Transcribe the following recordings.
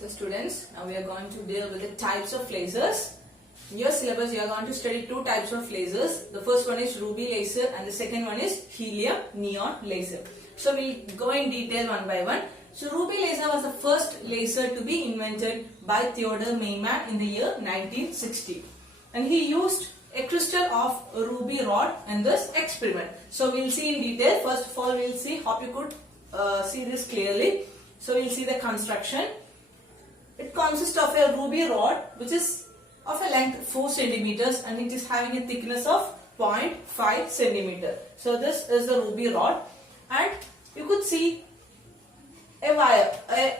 So students, now we are going to deal with the types of lasers. In your syllabus, you are going to study two types of lasers. The first one is ruby laser and the second one is helium neon laser. So we'll go in detail one by one. So ruby laser was the first laser to be invented by Theodore Maiman in the year 1960. And he used a crystal of ruby rod in this experiment. So we'll see in detail. First of all, we'll see how you could see this clearly. So we'll see the construction. It consists of a ruby rod which is of a length 4 centimeters and it is having a thickness of 0.5 centimeter. So this is the ruby rod, and you could see a wire, a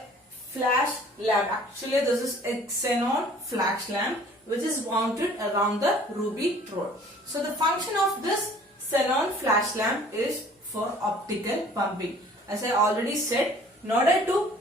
flash lamp. Actually this is a xenon flash lamp which is mounted around the ruby rod. So the function of this xenon flash lamp is for optical pumping. As I already said, in order to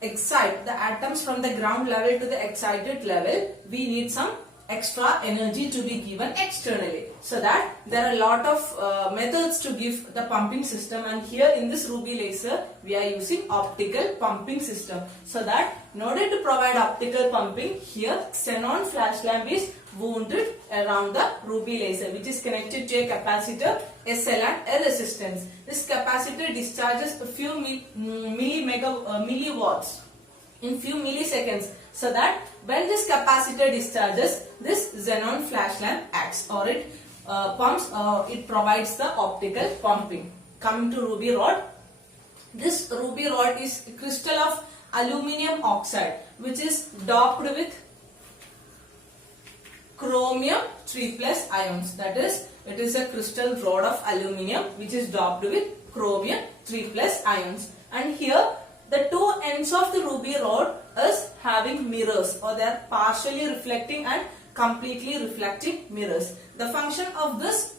excite the atoms from the ground level to the excited level, we need some extra energy to be given externally. So that there are a lot of methods to give the pumping system, and here in this ruby laser we are using optical pumping system. So that in order to provide optical pumping, here xenon flash lamp is wounded around the ruby laser which is connected to a capacitor, a cell and a resistance. This capacitor discharges a few milliwatts in few milliseconds, so that when this capacitor discharges, this xenon flash lamp acts, or it it provides the optical pumping. Coming to ruby rod, this ruby rod is a crystal of aluminum oxide which is doped with chromium 3+ ions. That is, it is a crystal rod of aluminum which is doped with chromium 3+ ions. And here the two ends of the ruby rod is having mirrors, or they are partially reflecting and completely reflecting mirrors. The function of this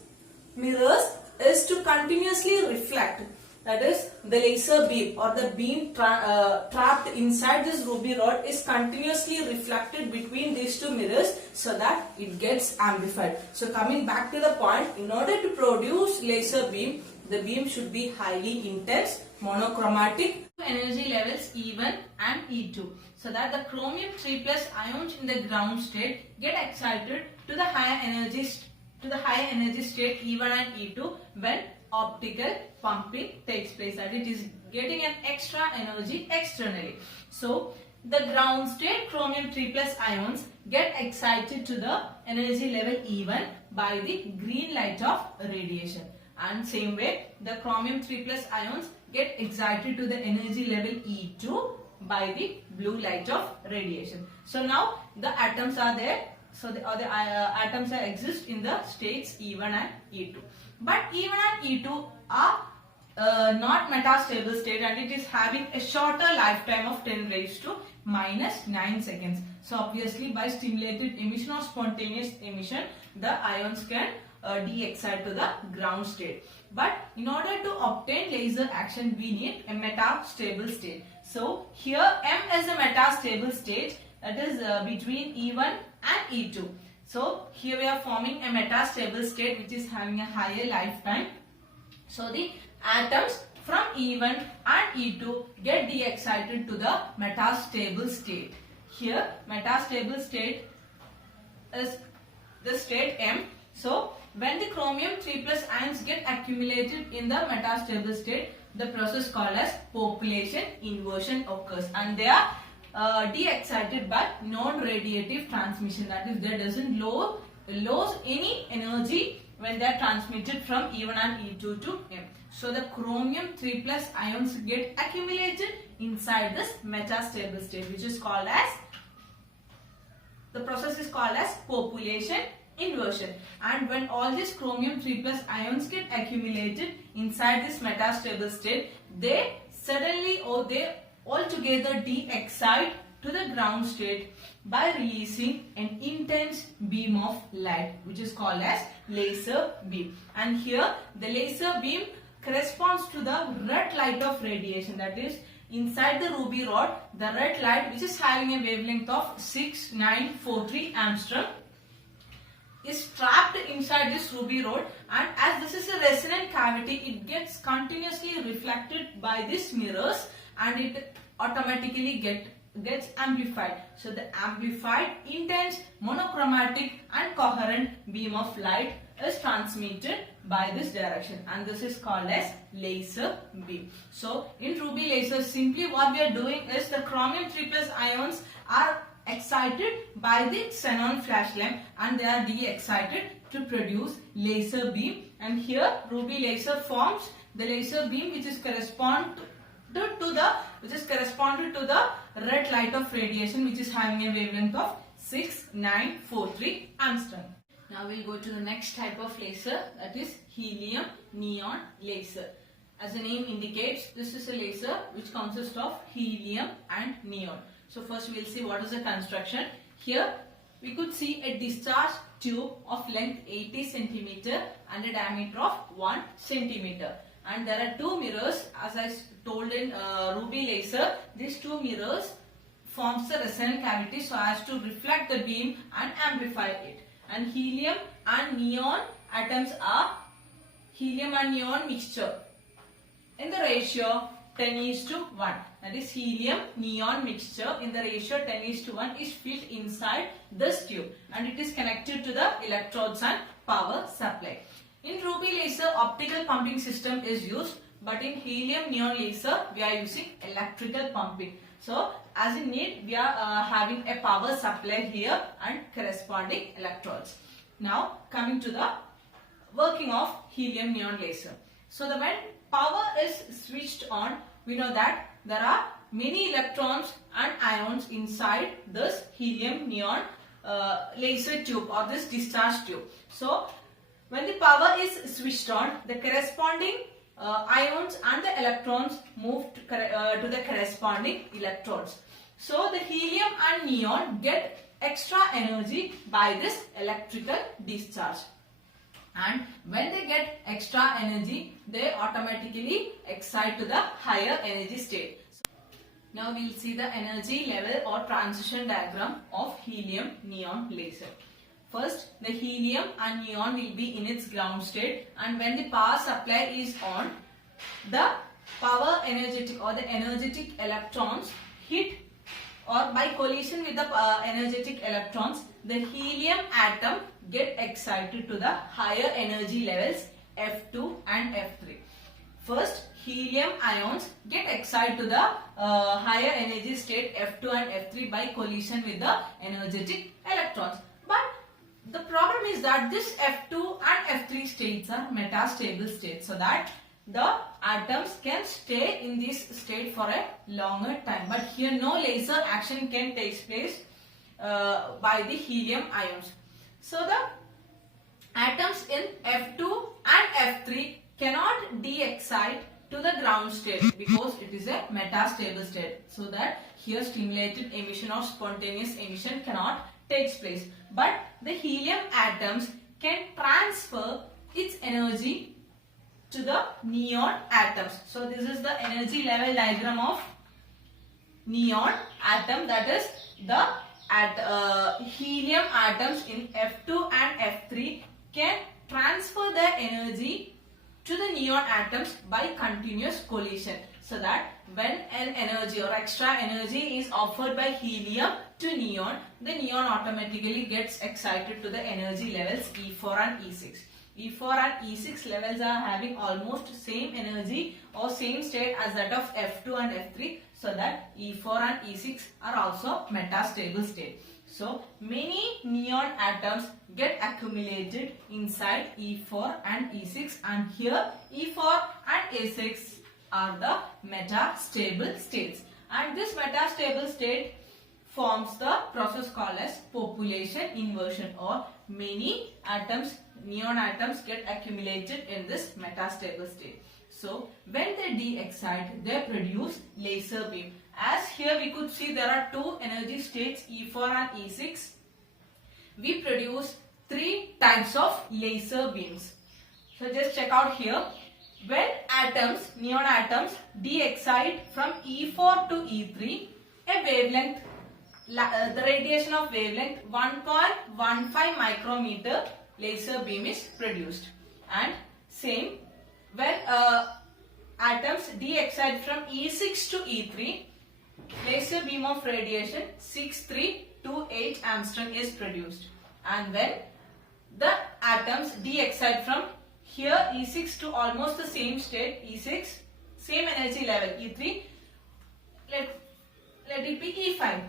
mirrors is to continuously reflect. That is, the laser beam or the beam trapped inside this ruby rod is continuously reflected between these two mirrors so that it gets amplified. So coming back to the point, in order to produce laser beam, the beam should be highly intense, monochromatic, energy levels E1 and E2, so that the chromium 3+ ions in the ground state get excited to the higher energy state E1 and E2 when optical pumping takes place, and it is getting an extra energy externally. So the ground state chromium 3+ ions get excited to the energy level E1 by the green light of radiation, and same way the chromium 3+ ions get excited to the energy level E2 by the blue light of radiation. So now the atoms are there. So the atoms exist in the states E1 and E2. But E1 and E2 are not metastable state, and it is having a shorter lifetime of 10⁻⁻⁹ seconds. So obviously by stimulated emission or spontaneous emission, the ions can de-excite to the ground state. But in order to obtain laser action, we need a metastable state. So here M is a metastable state, that is between E1 and E2. So here we are forming a metastable state which is having a higher lifetime. So the atoms from E1 and E2 get de-excited to the metastable state. Here metastable state is the state M. So when the chromium 3+ ions get accumulated in the metastable state, the process called as population inversion occurs, and they are de-excited by non-radiative transmission. That is, there doesn't lose any energy when they are transmitted from E1 and E2 to M. So the chromium 3+ ions get accumulated inside this metastable state, which is called as, the process is called as population inversion. And when all these chromium 3+ ions get accumulated inside this metastable state, they suddenly or they altogether de-excite to the ground state by releasing an intense beam of light which is called as laser beam. And here the laser beam corresponds to the red light of radiation, that is inside the ruby rod, the red light which is having a wavelength of 6943 angstrom is trapped inside this ruby rod, and as this is a resonant cavity, it gets continuously reflected by these mirrors and it automatically gets amplified. So the amplified, intense, monochromatic and coherent beam of light is transmitted by this direction, and this is called as laser beam. So in Ruby lasers, simply what we are doing is the chromium 3+ ions are excited by the xenon flash lamp and they are de-excited to produce laser beam, and here Ruby laser forms the laser beam which is corresponded to the red light of radiation, which is having a wavelength of 6943 angstrom. Now we'll go to the next type of laser, that is helium neon laser. As the name indicates, this is a laser which consists of helium and neon. So first we'll see what is the construction. Here we could see a discharge tube of length 80 cm and a diameter of 1 cm. And there are two mirrors, as I told in Ruby laser. These two mirrors forms the resonant cavity so as to reflect the beam and amplify it. And helium and neon atoms are helium and neon mixture in the ratio 10:1. That is helium neon mixture in the ratio 10:1 is filled inside this tube and it is connected to the electrodes and power supply. In Ruby laser, optical pumping system is used, but in helium neon laser we are using electrical pumping. So as in need, we are having a power supply here and corresponding electrodes. Now coming to the working of helium neon laser. So when power is switched on, we know that there are many electrons and ions inside this helium neon laser tube or this discharge tube. So when the power is switched on, the corresponding ions and the electrons move to the corresponding electrodes. So the helium and neon get extra energy by this electrical discharge. And when they get extra energy, they automatically excite to the higher energy state. Now we will see the energy level or transition diagram of helium neon laser. First, the helium and neon will be in its ground state, and when the power supply is on, the power energetic or the energetic electrons hit or by collision with the energetic electrons, the helium atom get excited to the higher energy levels F2 and F3. First, helium ions get excited to the higher energy state F2 and F3 by collision with the energetic electrons. But the problem is that this F2 and F3 states are metastable states, so that the atoms can stay in this state for a longer time. But here no laser action can take place by the helium ions. So the atoms in F2 and F3 cannot de-excite to the ground state because it is a metastable state. So that here stimulated emission or spontaneous emission cannot take place. But the helium atoms can transfer its energy to the neon atoms. So this is the energy level diagram of neon atom, that is the helium atoms in F2 and F3 can transfer their energy to the neon atoms by continuous collision. So that when an energy or extra energy is offered by helium to neon, the neon automatically gets excited to the energy levels E4 and E6. E4 and E6 levels are having almost same energy or same state as that of F2 and F3, so that E4 and E6 are also metastable state. So many neon atoms get accumulated inside E4 and E6, and here E4 and E6 are the metastable states, and this metastable state forms the process called as population inversion, or many atoms, neon atoms, get accumulated in this metastable state. So when they de-excite, they produce laser beam. As here we could see there are two energy states, E4 and E6. We produce three types of laser beams. So just check out here. When atoms, neon atoms, de-excite from E4 to E3, a wavelength, the radiation of wavelength 1.15 micrometer laser beam is produced. And same, when atoms de-excite from E6 to E3, laser beam of radiation 6328 angstrom is produced. And when the atoms de-excite from here E6 to almost the same state, E6, same energy level, E3, let it be E5.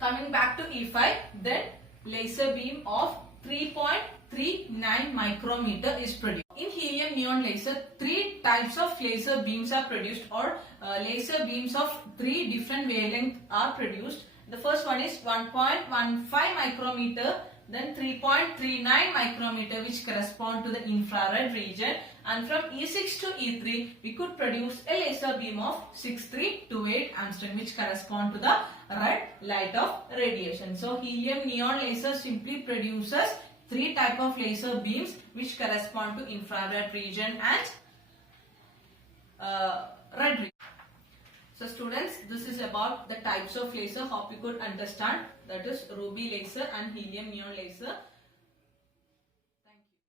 Coming back to E5, then laser beam of 3.39 micrometer is produced. In helium neon laser, three types of laser beams are produced, or laser beams of three different wavelengths are produced. The first one is 1.15 micrometer, then 3.39 micrometer, which correspond to the infrared region, and from E6 to E3 we could produce a laser beam of 6328 angstrom, which correspond to the red light of radiation. So helium neon laser simply produces three type of laser beams which correspond to infrared region and red region. So students, this is about the types of laser. Hope you could understand, that is ruby laser and helium neon laser.